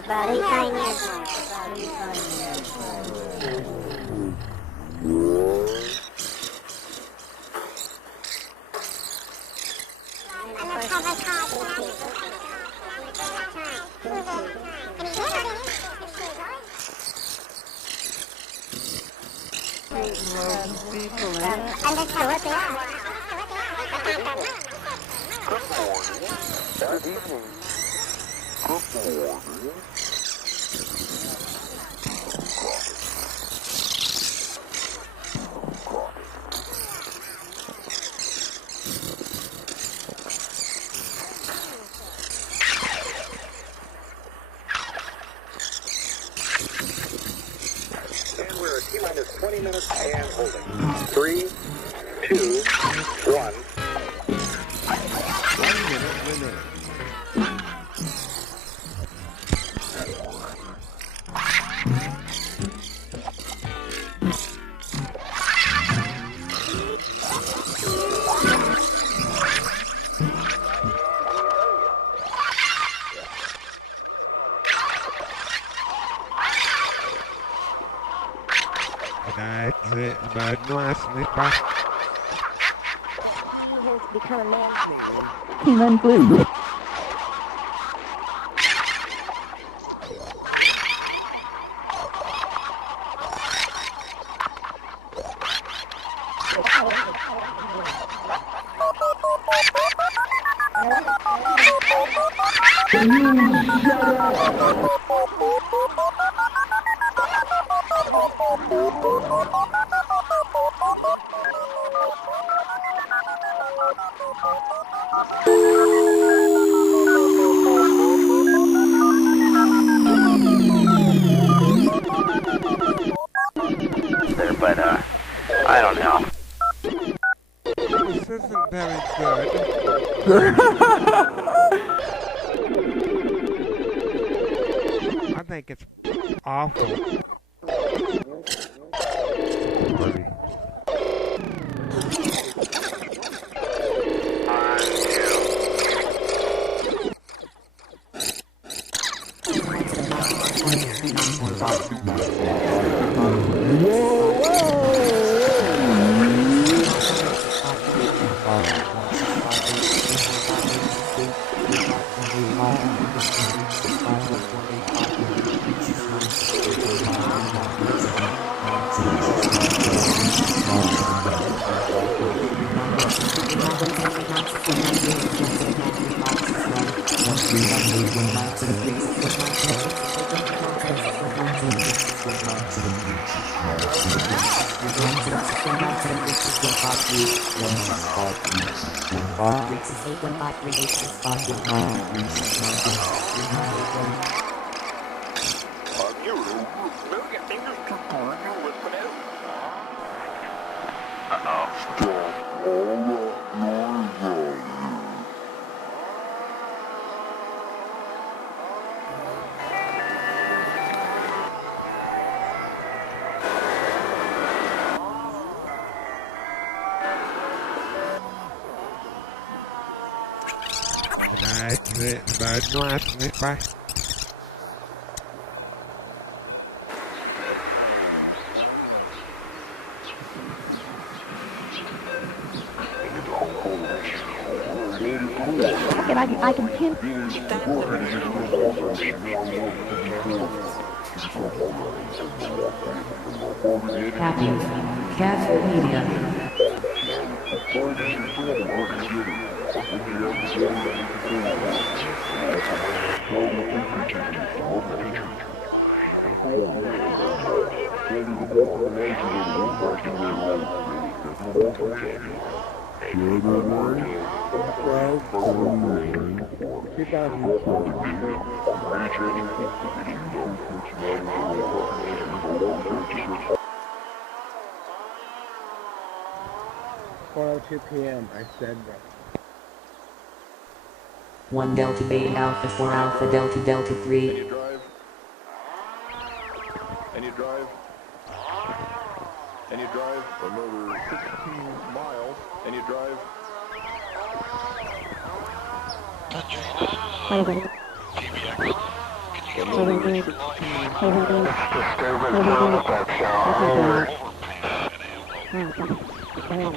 About 8-9 years. And we're at T-minus 20 minutes and holding. 3, 2, 1. 1 minute remaining. Become a man. Team and blue. But, I don't know. This isn't very good. I think it's awful. No hacen el pa. I can pin. Happy Cat Media. p.m. I said that. 1 Delta Beta Alpha 4 Alpha Delta Delta 3. And you drive another 16 miles, and you drive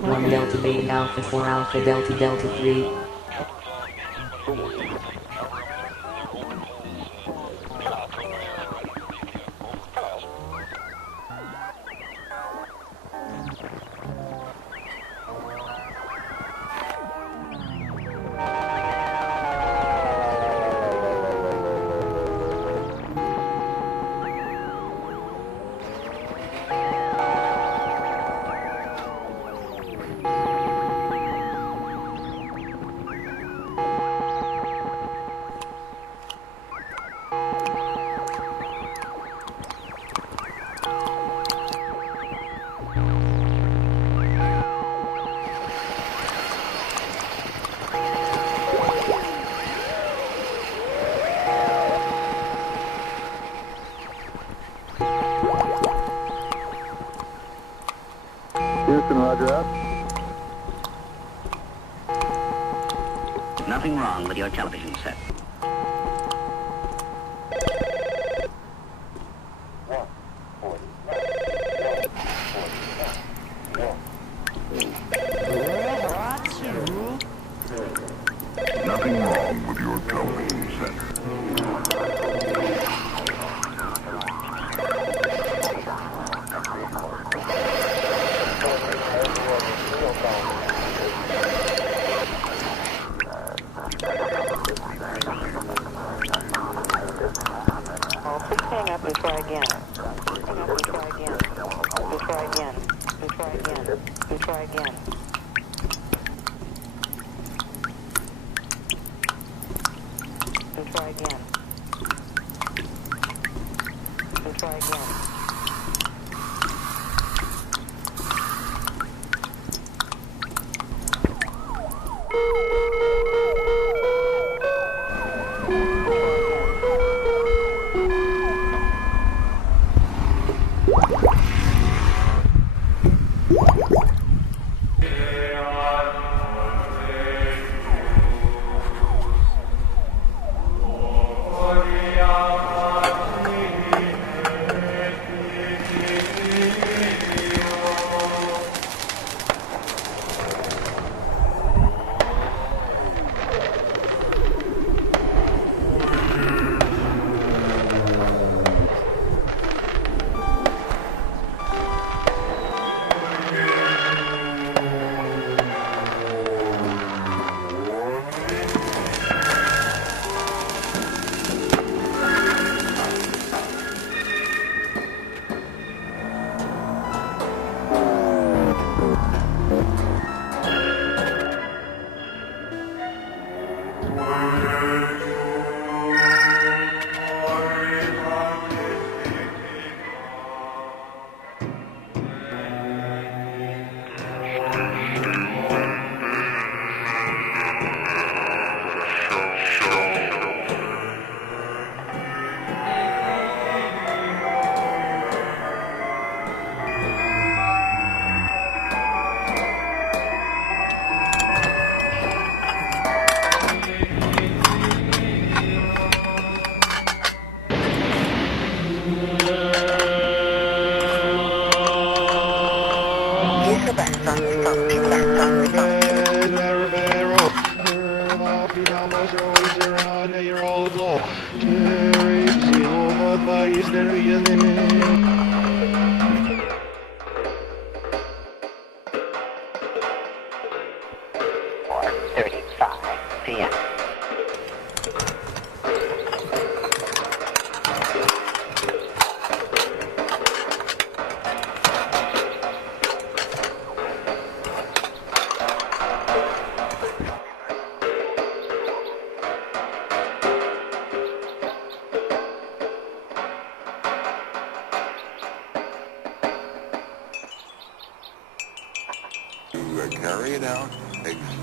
One Delta Beta Alpha 4 Alpha Delta Delta 3. Houston, roger up. Nothing wrong with your television set. Nothing wrong with your television set. Hang up and try again. Hang up and try again. And try again. And try again. And try again. And try again. And try again.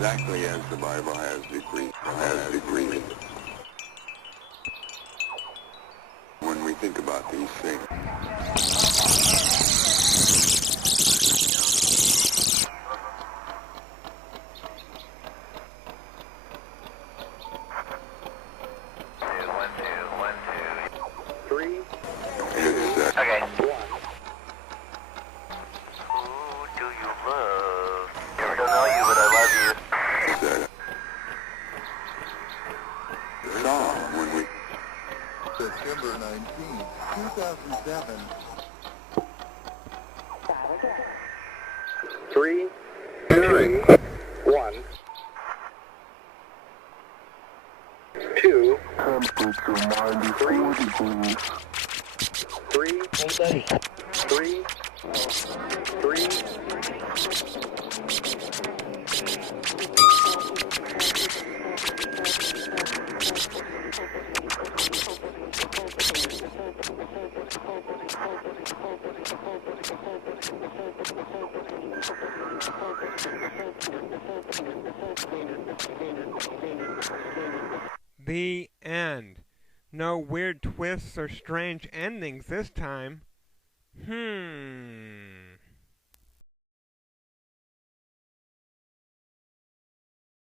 exactly as the Bible has decreed. When we think about these things. Three, It's, Okay. one. Who do you love? I don't know you, but I love you. the song when we September 19, 2007. Three, two, one. Two, three, three. The end. No weird twists or strange endings this time.